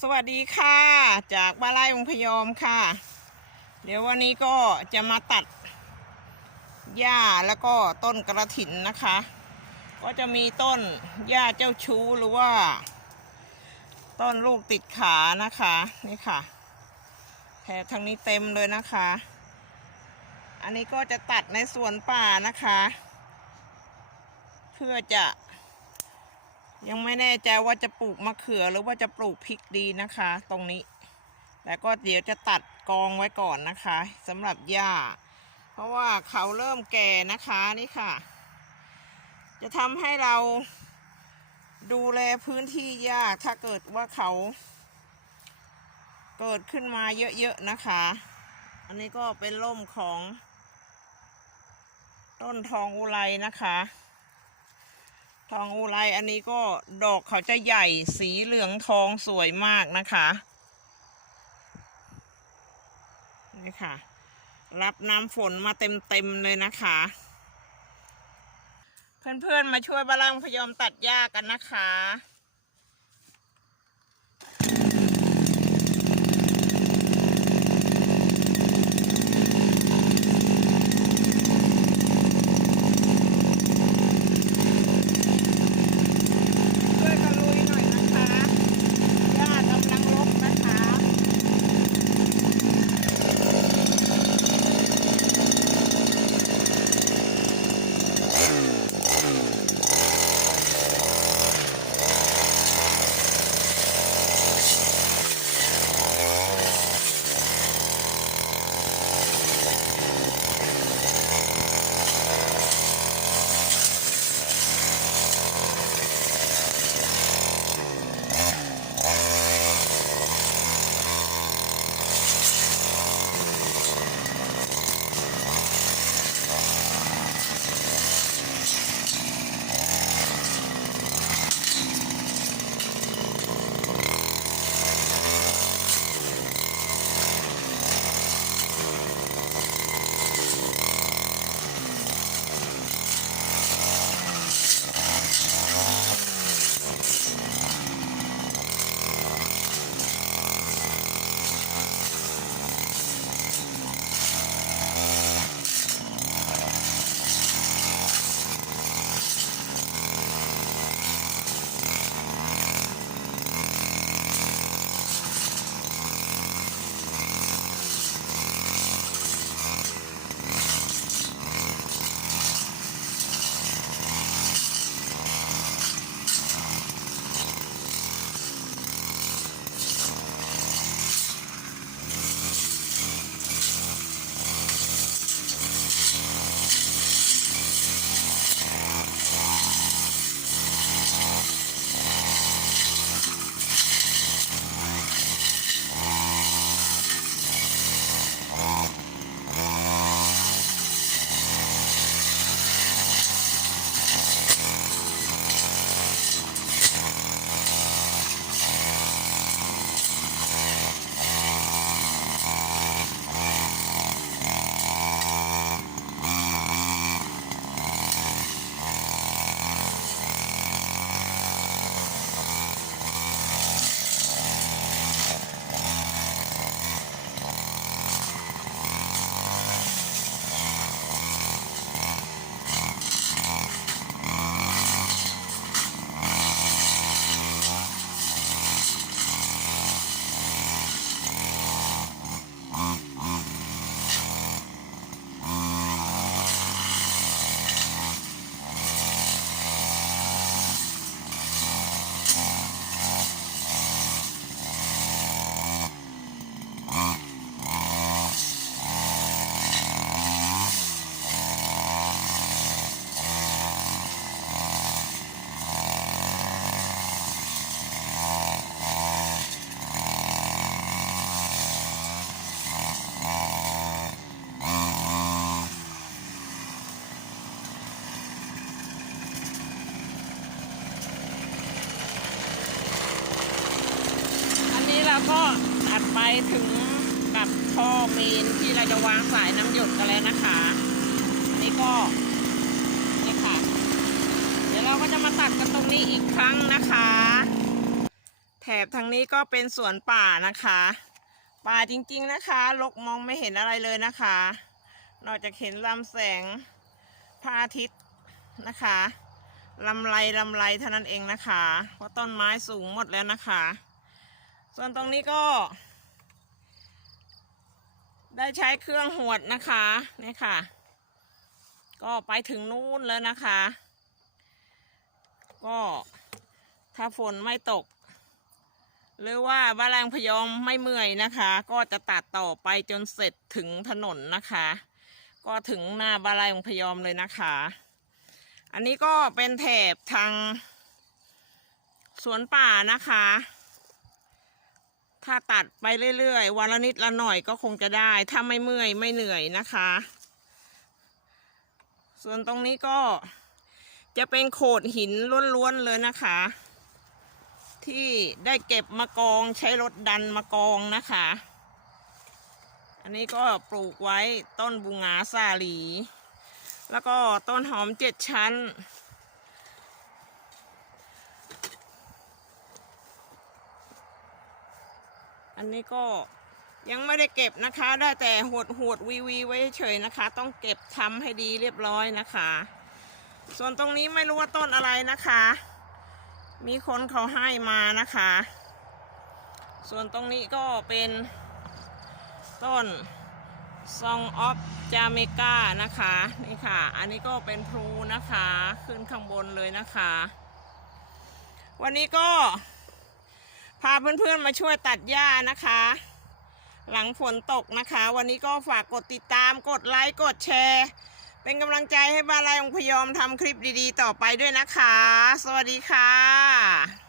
สวัสดีค่ะ จากบ้านไร่องพยอมค่ะ เดี๋ยววันนี้ก็จะมาตัดหญ้าแล้วก็ต้นกระถินนะคะ ก็จะมีต้นหญ้าเจ้าชู้หรือว่า ต้นลูกติดขานะคะนี่ค่ะแถบทางนี้เต็มเลยนะคะ อันนี้ก็จะตัดในสวนป่านะคะ เพื่อจะ ยังไม่แน่ใจว่าจะปลูกมะเขือหรือว่าจะปลูกพริกดีนะคะ ตรงนี้ แล้วก็เดี๋ยวจะตัดกองไว้ก่อนนะคะสำหรับหญ้า เพราะว่าเขาเริ่มแก่นะคะนี่ค่ะ จะทำให้เราดูแลพื้นที่ยากถ้าเกิดว่าเขา เกิดขึ้นมาเยอะๆนะคะ อันนี้ก็เป็นร่มของ ต้นทองอุไรนะคะ ทองอุไรอันนี้ก็ดอกเขาจะใหญ่สีเหลืองทองสวยมากนะคะ นี่ค่ะ รับน้ำฝนมาเต็มๆเลยนะคะ เพื่อนๆมาช่วยบาลังพยอมตัดหญ้ากันนะคะ ก็ตัดไปถึงกับท่อเมนที่เราจะวางสายน้ำหยดกันแล้วนะคะอันนี้ก็นี่ค่ะ เดี๋ยวเราก็จะมาตัดกันตรงนี้อีกครั้งนะคะ แถบทางนี้ก็เป็นสวนป่านะคะ ป่าจริงๆนะคะลกมองไม่เห็นอะไรเลยนะคะ นอกจากเห็นลำแสงพระอาทิตย์นะคะลำไรลำไรเท่านั้นเองนะคะ เพราะต้นไม้สูงหมดแล้วนะคะ ส่วนตรงนี้ก็ ได้ใช้เครื่องหวดนะคะนี่ค่ะ ก็ไปถึงนู่นแล้วนะคะ ก็ถ้าฝนไม่ตก หรือว่าบ้านแรงพยอมไม่เมื่อยนะคะ ก็จะตัดต่อไปจนเสร็จถึงถนนนะคะ ก็ถึงหน้าบ้านแรงพยอมเลยนะคะ อันนี้ก็เป็นแถบทางสวนป่านะคะ ถ้าตัดไปเรื่อยๆ วันละนิดละหน่อยก็คงจะได้ ถ้าไม่เมื่อยไม่เหนื่อยนะคะ ส่วนตรงนี้ก็จะเป็นโขดหินล้วนๆเลยนะคะ ที่ได้เก็บมากองใช้รถดันมากองนะคะ อันนี้ก็ปลูกไว้ต้นบุงาซาหลี แล้วก็ต้นหอมเจ็ดชั้น อันนี้ก็ยังไม่ได้เก็บนะคะ ได้แต่หดหดวีวีไว้เฉยนะคะ ต้องเก็บทำให้ดีเรียบร้อยนะคะ ส่วนตรงนี้ไม่รู้ว่าต้นอะไรนะคะ มีคนเขาให้มานะคะ ส่วนตรงนี้ก็เป็นต้น Song of Jamaica นะคะนี่ค่ะ อันนี้ก็เป็นพลูนะคะ ขึ้นข้างบนเลยนะคะ วันนี้ก็ พาเพื่อนๆมาช่วยตัดหญ้านะคะ หลังฝนตกนะคะ วันนี้ก็ฝากกดติดตามกดไลค์กดแชร์ เป็นกำลังใจให้บ้านไรองพยอมทำคลิปดีๆ ต่อไปด้วยนะคะ สวัสดีค่ะ